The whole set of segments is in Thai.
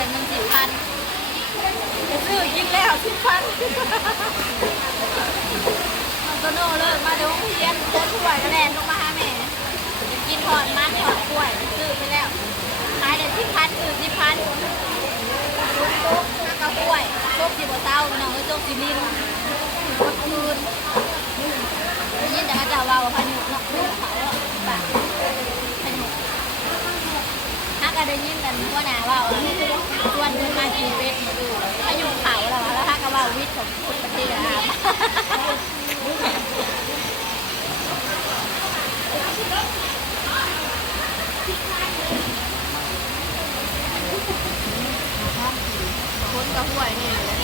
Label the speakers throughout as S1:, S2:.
S1: แต่เงินสี่พันจะซื้อยิงแล้วสิบพันน้องโตโน่เลิกมาเดี๋ยวเรียนเดินถ้วยก็แลนลงมาหาแม่กินทอดมันทอดกล้วยซื้อไปแล้วขายได้สิบพันคือสิบพันซุปซุปน้ำกระกล้วยซุปสีบัวเต้าน้องก็ซุปสีลิ้นคืนยินแต่เขาจะว่าว่าพายุเนาะลูกเขาอะแบบพายุถ้า ก็ได้ยินกันว่าหนาว่าชวนเดินมากินเป็ดมาดูอายุเขาแล้วแล้วถ้าก็ว่าวิทย์ของคนประเทศอะคนกับห่วยนี่เลย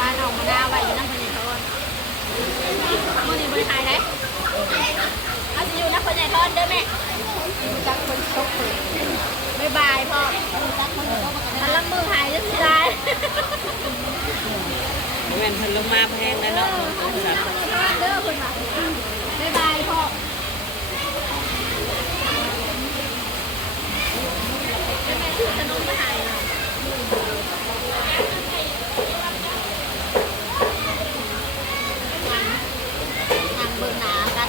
S1: มาหนองมะนาวไว้อยู่น้ำพะเนียงทอนมื่อนี้บริหารได้เอาสิอยู่น้ำพะเนียงทอนเด้อแม่จักคนตกเลยบ๊ายบายพ่อมันละมือหายจะสิได้
S2: แม่นเพิ่นล งมาแพงแล้วเนาะ
S1: เด้อคุณมาบ๊ายบายพ่อจะไปถือขนมมาให้นะนั่งเบิ่งหนากัน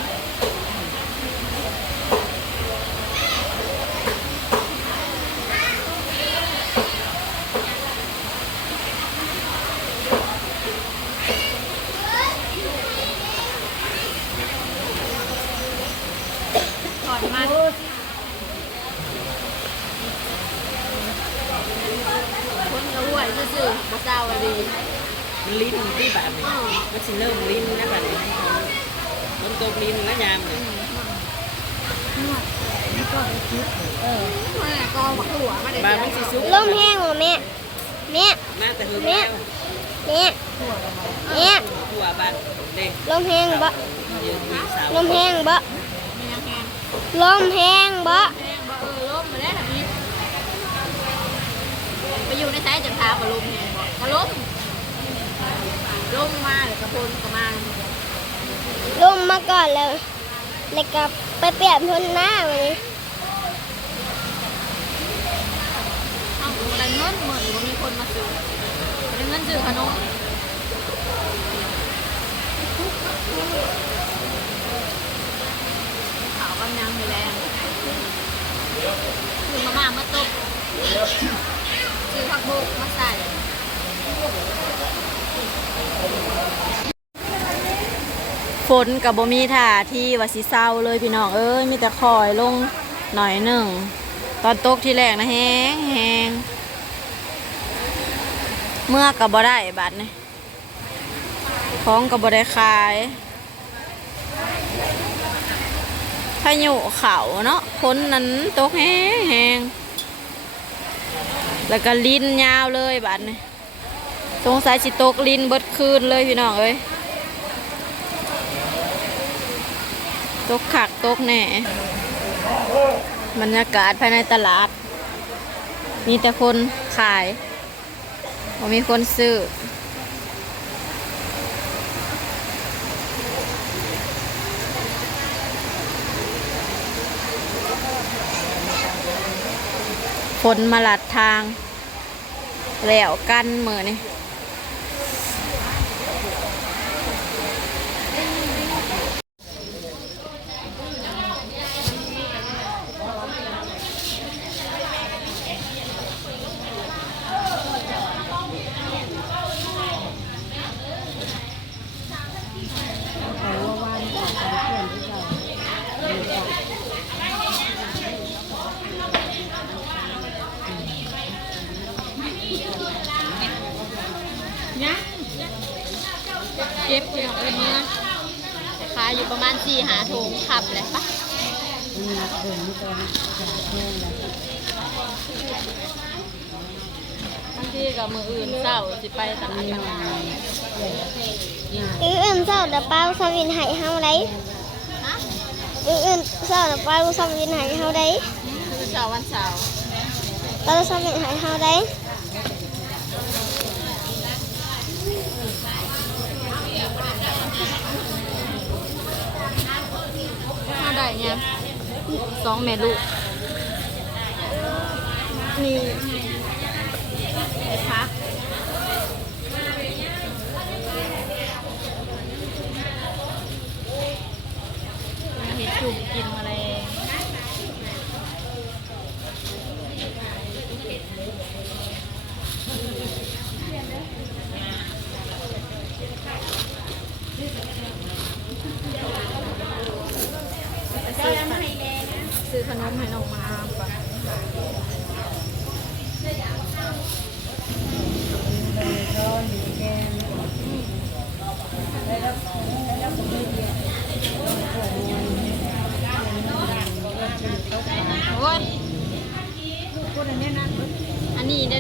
S1: ถอนมันคนกระห่วยซื่อๆบ่เศร้าอะดี
S2: มัน ลิ้นที่แบบนี้มันสิเริ่มลิ้นแล้วแบบนี้มันตกลิ้นแล้วยามเนี่ย
S1: แม่กอบักหัวมาเดี๋ยว
S2: บา
S1: เดี๋ยว
S2: มันสิซุก
S3: ลมแห้งบ่แม่แม่
S2: มาแต่หึงแล้ว
S3: แม่แม่
S2: หัวบานเด็ก
S3: ลมแห้งบ่
S2: ยืนมีสาว
S3: ลมแห้งบ่
S1: มียังแห้ง
S3: ลมแห้งบ่
S1: แห้งบ่เออล้มมาแล้วนะพี่ไปอยู่ในสายจังทาบ่ล้มแห้งบ่ก็ล้ม ล้มมาเลยกระพนก็มา
S3: ลมมาก่อนแล้ว แล้วก็ไปเปลี่ยนพ้นหน้าวันนี้
S1: เอ้าแต่เงินเหมือนว่ามีคนมาซื้อแต่เงินซื้อขนมขาวกำยังมีแรงคือมาม่ามาตบซื้อผักบุกมาใส่ ฝนกับบ่มีท่าที่ว่าสิเศร้าเลยพี่น้องเอ้ยมีแต่คอยลงหน่อยหนึ่ง ตอนตกที่แรกนะแหงแหงเมื่อกับบ่ได้บัดนี่ของกับบ่ได้ขายพายุเขาเนาะฝนนั้นตกแห้งแห้งแล้วก็ลิ้นยาวเลยบัดนี่ สงสัยสิตกลิ้นเบิดคืนเลยพี่น้องเอ้ยตกขักตกแน่บรรยากาศภายในตลาด มีแต่คนขายบ่มีคนซื้อฝนมาหลัดทางแล้วกันมือนี่ ก็บเกี่ยวเมื่อขายอยู่ประมาณสี่หาถุงขับเลยปะบางทีกับมืออื่นเศร้าสิไปตลาดกัน
S3: อืออื่นเศร้าเดยวเป้าสวินให้เฮาได้
S1: ฮะ
S3: อืออื่นเศร้าเดยวเป้าสวินให้เฮาได้
S1: คือเสาร์วันเสาร์
S3: เป้าสวินให้เฮาได้
S1: มาได้ เนี่ยสองแม่ลูก นี่พักเห็ดจุกกินอะไรซื้อขนม ซื้อขนมให้น้องมาก่อนโอ้ยอันนี้เด้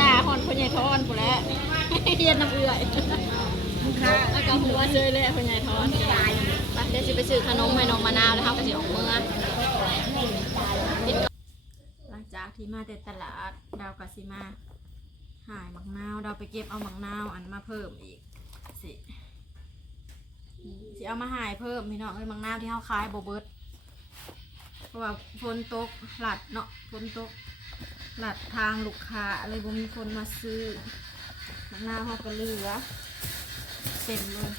S1: ด่าฮอนคนใหญ่ทอนกูแล้วเฮียนน้ำเอื่อยแล้วก็หัวเจอเลยคนใหญ่ทอนตายไปเดี๋ยวสิไปซื้อขนมให้น้องมะนาวแล้วเขาก็สิออกเมืองกินก่อนหลังจาก ที่มาแต่ตลาดดาวกับสิมา หายมักนาวดาวไปเก็บเอามักนาวอันมาเพิ่มอีกสิสิเอามาหายเพิ่มพี่น้องเอ้ยมักนาวที่เขาขายโบเบิร์ตเพราะว่าฝนตกหลัดเนาะฝนตกหลัดทางลูกค้าเลยบ่มีคนมาซื้อมะนาวเขาก็เหลือเต็มเลย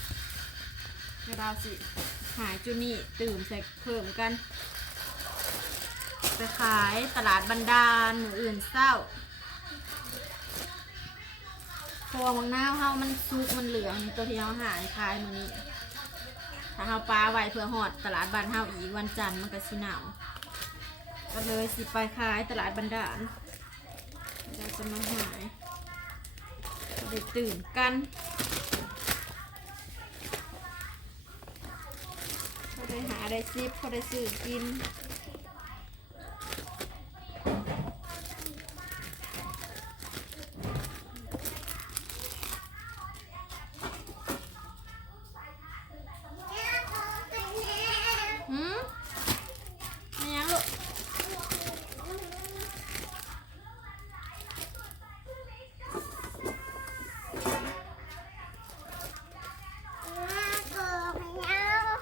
S1: เวลาสิหายจุนี่ตื่มใส่เพิ่มกัน ไปขายตลาดบันดาลมืออื่นเศร้าพว่ามะนาวเฮามันสุกมันเหลืองตัวที่เฮาหายขายมื้อนี้ ถ้าเฮาปลาไว้เพื่อหอดตลาดบ้านเฮาอีกวันจันทร์มันก็สิหนาวก็เลยสิไปขายตลาดบันดาลเราจะมาหายก็ได้ตื่นกันเขาได้หาได้ซิปเขาได้ซื้อกิน หืมไม่ยังลูก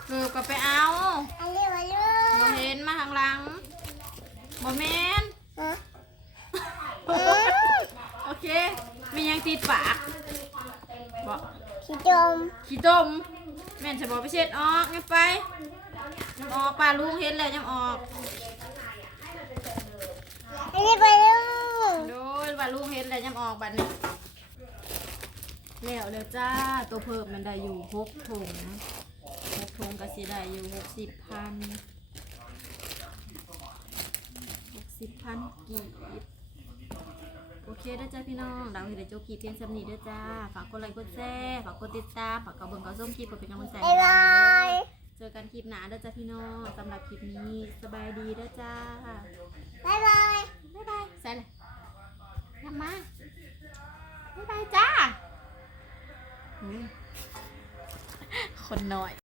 S1: เกือบก็ไปเอาบ่เห็นมาทางหลังบ่แมนโอเค มียังติดปาก บ่ขี้ต้มแม่นจะบอกไปเช็ดออกไงไปยำออกปลาลุงเห็นแล้วยำออกโดยว่าลุงเห็นแล้วยำออกบัดนี้แล้วแล้วจ้าตัวเพิ่มมันได้อยู่หกถุงหกถุงก็สิได้อยู่หกสิบพันหกสิบพันกีบ โอเคเด้อจ้าพี่น้องเราเห็นได้จบคลิปเพียงสำนีเด้อจ้า ฝากกดไลค์กดแชร์ฝากกดติดตามฝากกดเบิ่งกดส้มคลิปเพื่อเป็นกำลังใจให้เราเด้อเจอกันคลิปหน้าเด้อจ้าพี่น้องสำหรับคลิปนี้สบายดีเด้อจ้า บ๊ายบายใส่เลยทำมาบ๊ายบายจ้าอืมคนน้อย